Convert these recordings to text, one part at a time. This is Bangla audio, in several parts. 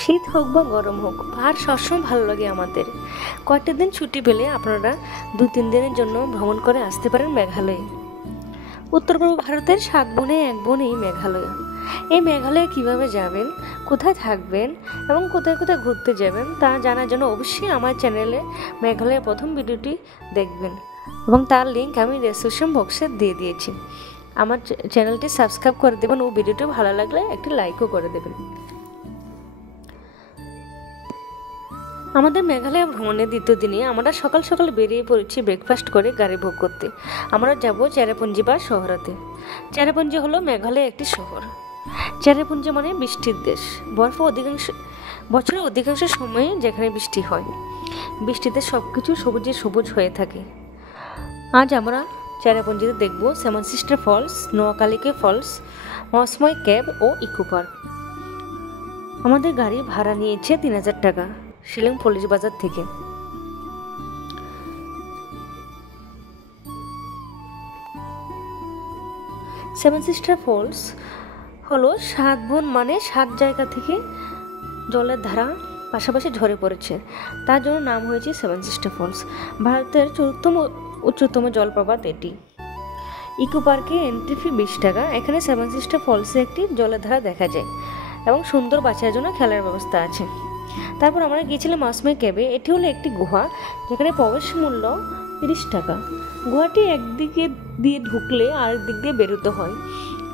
শীত হোক বা গরম হোক, পাহাড় সবসময় ভালো লাগে আমাদের। কয়েকটা দিন ছুটি পেলে আপনারা 2-3 দিনের জন্য ভ্রমণ করে আসতে পারেন মেঘালয়ে। উত্তর পূর্ব ভারতের 7 বনে 1 বন এই মেঘালয়। এই মেঘালয়ে কিভাবে যাবেন, কোথায় থাকবেন এবং কোথায় কোথায় ঘুরতে যাবেন তা জানার জন্য অবশ্যই আমার চ্যানেলে মেঘালয়ের প্রথম ভিডিওটি দেখবেন এবং তার লিঙ্ক আমি ডেসক্রিপশন বক্সে দিয়ে দিয়েছি। আমার চ্যানেলটি সাবস্ক্রাইব করে দেবেন ও ভিডিওটি ভালো লাগলে একটি লাইকও করে দেবেন। আমাদের মেঘালয় ভ্রমণের দ্বিতীয় দিনে আমরা সকাল সকাল বেরিয়ে পড়েছি ব্রেকফাস্ট করে গাড়ি বুক করতে। আমরা যাব চেরাপুঞ্জি বা শহরাতে। চেরাপুঞ্জি হলো মেঘালয়ের একটি শহর। চেরাপুঞ্জি মানে বৃষ্টির দেশ। বছরের অধিকাংশ সময়ে যেখানে বৃষ্টি হয়, বৃষ্টিতে সব কিছু সবুজে সবুজ হয়ে থাকে। আজ আমরা চেরাপুঞ্জিতে দেখব 7 সিস্টার ফলস, নোয়াখালীকে ফলস, মসময় কেভ ও ইকো পার্ক। আমাদের গাড়ি ভাড়া নিয়েছে 3000 টাকা শিলং পুলিশ বাজার থেকে। সেভেন সিস্টার ফলস হলো 7 বোন মানে 7 জায়গা থেকে জলের ধারা পাশাপাশি ঝরে পড়েছে, তার জন্য নাম হয়েছে 7 সিস্টার ফলস। ভারতের 4র্থ উচ্চতম জলপ্রপাত এটি। ইকো পার্কে এন্ট্রি ফি 20 টাকা। এখানে 7 সিস্টার ফলসে একটি জলের ধারা দেখা যায় এবং সুন্দর বাচ্চার জন্য খেলার ব্যবস্থা আছে। তারপর আমরা গিয়েছিলাম মসময় কেভে। এটি হলো একটি গুহা যেখানে প্রবেশ মূল্য 30 টাকা। গুহাটি একদিকে দিয়ে ঢুকলে আরেক দিক দিয়ে বেরোতে হয়।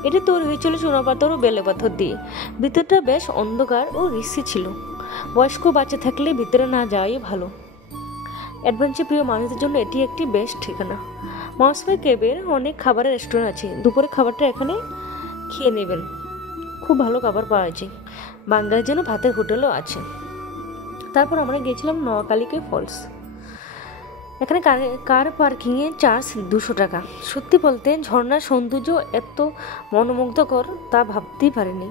এটি তৈরি হয়েছিল চুনাপাথর ও বেলে পাথর দিয়ে। ভিতরটা বেশ অন্ধকার ও রিস্কি ছিল। বয়স্ক বাচ্চা থাকলে ভিতরে না যাওয়াই ভালো। অ্যাডভেঞ্চার প্রিয় মানুষদের জন্য এটি একটি বেস্ট ঠিকানা। মসময় কেভের অনেক খাবারের রেস্টুরেন্ট আছে। দুপুরের খাবারটা এখানে খেয়ে নেবেন, খুব ভালো খাবার পাওয়া যায়। বাঙালির জন্য ভাতের হোটেলও আছে। তারপর আমরা গিয়েছিলাম নোয়াখালীকে ফলস। এখানে কার পার্কিংয়ে চার্জ 200 টাকা। সত্যি বলতে ঝর্ণার সৌন্দর্য এত মনোমুগ্ধকর তা ভাবতেই পারিনি।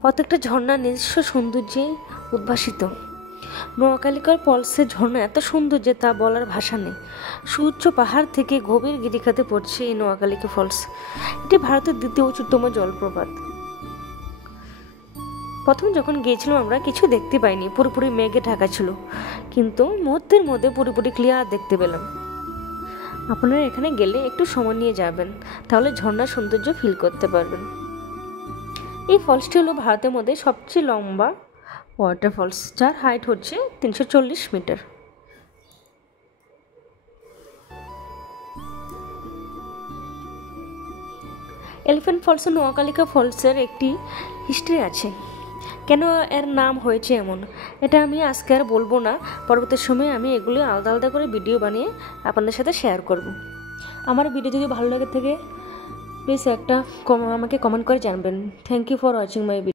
প্রত্যেকটা ঝর্ণার নিজস্ব সৌন্দর্যে উদ্ভাসিত। নোয়াখালীকার ফলসের ঝর্ণা এত সুন্দর যে তা বলার ভাষা নেই। সুউচ্চ পাহাড় থেকে গভীর গিরিখাতে পড়ছে এই নোয়াখালীকে ফলস। এটি ভারতের 2য় উচ্চতম জলপ্রপাত। প্রথম যখন গিয়েছিলাম আমরা কিছু দেখতে পাইনি, পুরোপুরি মেঘে ঢাকা ছিল, কিন্তু মুহূর্তের মধ্যে পুরোপুরি ক্লিয়ার দেখতে পেলাম। আপনারা এখানে গেলে একটু সময় নিয়ে যাবেন, তাহলে ঝর্ণার সৌন্দর্য ফিল করতে পারবেন। এই ফলসটি হলো ভারতের মধ্যে সবচেয়ে লম্বা ওয়াটারফলস, যার হাইট হচ্ছে 340 মিটার। এলিফ্যান্ট ফলস ও নোয়াখালীকা ফলসের একটি হিস্ট্রি আছে। কেন এর নাম হয়েছে এমন, এটা আমি আজকে আর বলবো না। পরবর্তী সময়ে আমি এগুলি আলাদা আলাদা করে ভিডিও বানিয়ে আপনাদের সাথে শেয়ার করব। আমার ভিডিও যদি ভালো লাগে থাকে প্লিজ আমাকে কমেন্ট করে জানবেন। Thank you for watching my video.